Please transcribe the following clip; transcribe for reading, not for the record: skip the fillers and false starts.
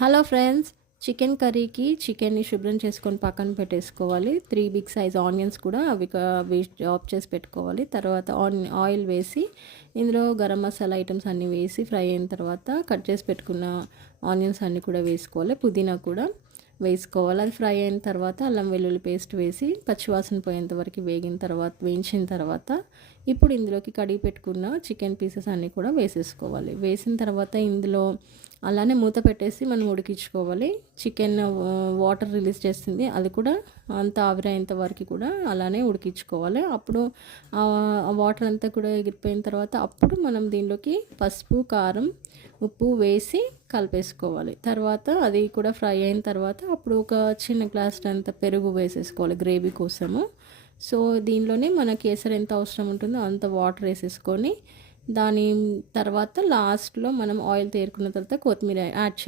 Hello friends, chicken కర్రీకి చికెన్ని శుభ్రం చేసుకొని పక్కన పెట్టేసుకోవాలి. 3 బిగ్ సైజ్ ఆనియన్స్ కూడా అవి చాప్ చేసి పెట్టుకోవాలి. తర్వాత ఆయిల్ వేసి ఇందులో గరం మసాలా ఐటమ్స్ అన్నీ వేసి ఫ్రై అయిన తర్వాత కట్ చేసి పెట్టుకున్న ఆనియన్స్ అన్నీ కూడా వేసుకోవాలి. పుదీనా కూడా వేసుకోవాలి. అది ఫ్రై అయిన తర్వాత అల్లం వెల్లుల్లి పేస్ట్ వేసి పచ్చివాసన పోయేంత వరకు వేయించిన తర్వాత ఇప్పుడు ఇందులోకి కడిగి పెట్టుకున్న చికెన్ పీసెస్ అన్నీ కూడా వేసేసుకోవాలి. వేసిన తర్వాత ఇందులో అలానే మూత పెట్టేసి మనం ఉడికించుకోవాలి. చికెన్ వాటర్ రిలీజ్ చేస్తుంది, అది కూడా అంత ఆవిరైనంత వరకు కూడా అలానే ఉడికించుకోవాలి. అప్పుడు ఆ వాటర్ అంతా కూడా ఎగిరిపోయిన తర్వాత అప్పుడు మనం దీనిలోకి పసుపు, కారం, ఉప్పు వేసి కలిపేసుకోవాలి. తర్వాత అది కూడా ఫ్రై అయిన తర్వాత అప్పుడు ఒక చిన్న గ్లాస్ అంత పెరుగు వేసేసుకోవాలి గ్రేవీ కోసము. సో దీనిలోనే మనకి కేసరి ఎంత అవసరం ఉంటుందో అంత వాటర్ వేసేసుకొని దాని తర్వాత లాస్ట్లో మనం ఆయిల్ తేరుకున్న తర్వాత కొత్తిమీర యాడ్ చేయాలి.